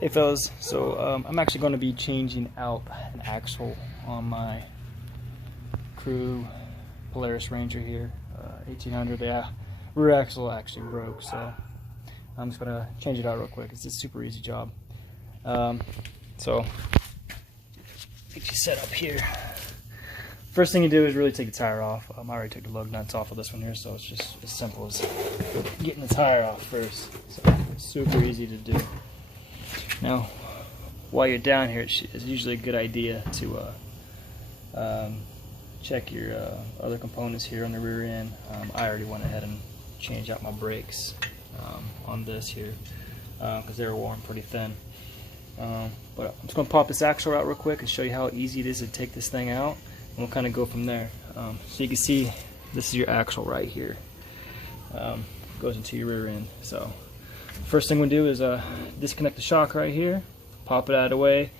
Hey fellas, so I'm actually going to be changing out an axle on my Crew Polaris Ranger here, 1800. Yeah, rear axle actually broke, so I'm just going to change it out real quick. It's a super easy job. So get you set up here. First thing you do is really take the tire off. I already took the lug nuts off of this one here, so it's just as simple as getting the tire off first. So it's super easy to do. Now, while you're down here, it's usually a good idea to check your other components here on the rear end. I already went ahead and changed out my brakes on this here because they were worn pretty thin. But I'm just going to pop this axle out real quick and show you how easy it is to take this thing out, and we'll kind of go from there. So you can see this is your axle right here. Goes into your rear end. So first thing we'll do is disconnect the shock right here, pop it out of the way.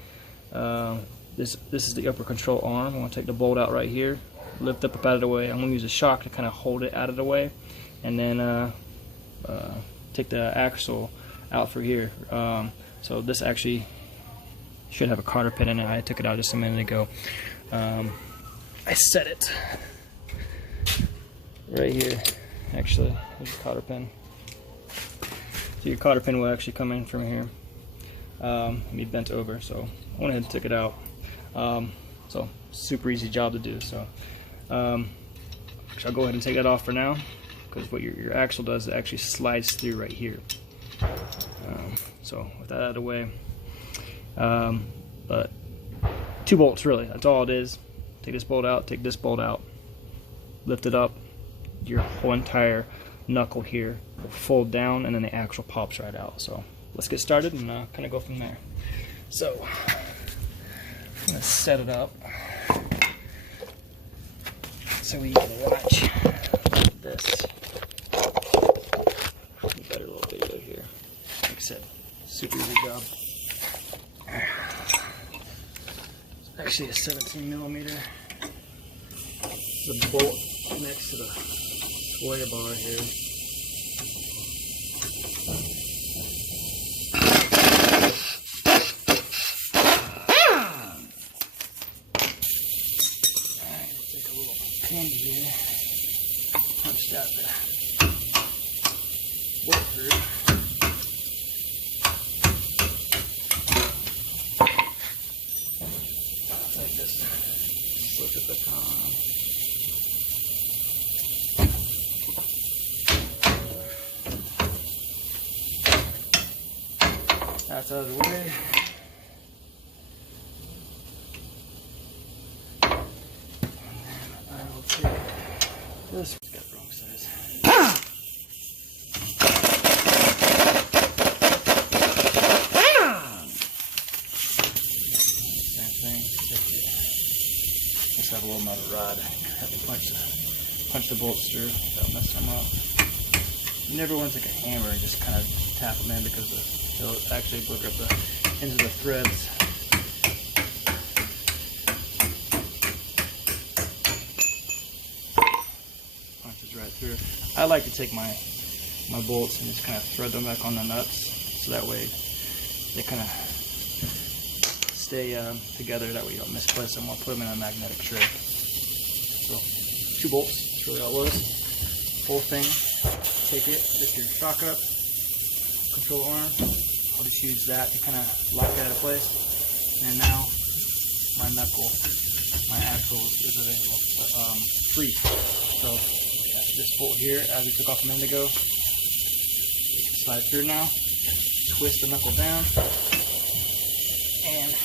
This is the upper control arm. I'm going to take the bolt out right here, lift up out of the way. I'm going to use a shock to kind of hold it out of the way, and then take the axle out for here. So this actually should have a cotter pin in it. I took it out just a minute ago. I set it right here. Actually, there's a cotter pin. So your cotter pin will actually come in from here. Be bent over, so I went ahead and took it out. So super easy job to do. So I'll go ahead and take that off for now, because what your axle does, it actually slides through right here. So with that out of the way, but 2 bolts really, that's all it is. Take this bolt out, take this bolt out, lift it up, your whole entire knuckle here will fold down, and then the axle pops right out. So let's get started and kind of go from there. So I'm going to set it up so we can watch this. Better little video here. Like I said, super easy job. It's actually a 17mm. The bolt next to the sway bar here. Alright, we'll take a little pin here, punch that bolt through. Like this. Slip it back on. That's out of the way. And then I will take this. Got the wrong size. Same thing. Let's have a little metal rod. I have to punch the bolts through. That'll mess them up. You never want to take a hammer and just kind of tap them in, because they'll actually break up the ends of the threads. Punches right through. I like to take my bolts and just kind of thread them back on the nuts, so that way they kind of stay together. That way you don't misplace them or put them in a magnetic tray. So 2 bolts, that's really all it was. Whole thing. Take it, lift your shock up, control arm. I'll just use that to kind of lock that into place. And now my knuckle, my axle is available, free. So this bolt here, as we took off a minute ago, slide through now, twist the knuckle down, and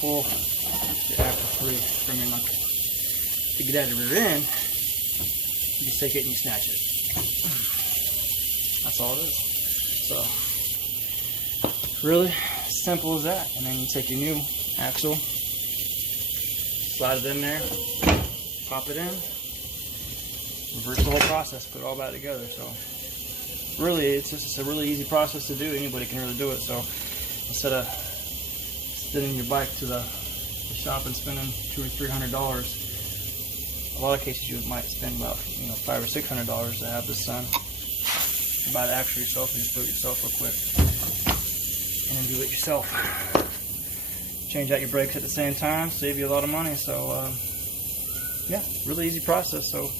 pull the axle free from your knuckle. To get out of the rear end, you just take it and you snatch it. That's all it is. So, really simple as that. And then you take your new axle, slide it in there, pop it in, reverse the whole process, put it all back together. So, really, it's a really easy process to do. Anybody can really do it. So, instead of sending your bike to the shop and spending $200 or $300, a lot of cases you might spend about $500 or $600 to have this done. You buy the actual yourself and just do it yourself real quick. And then do it yourself. Change out your brakes at the same time, save you a lot of money. So yeah, really easy process. So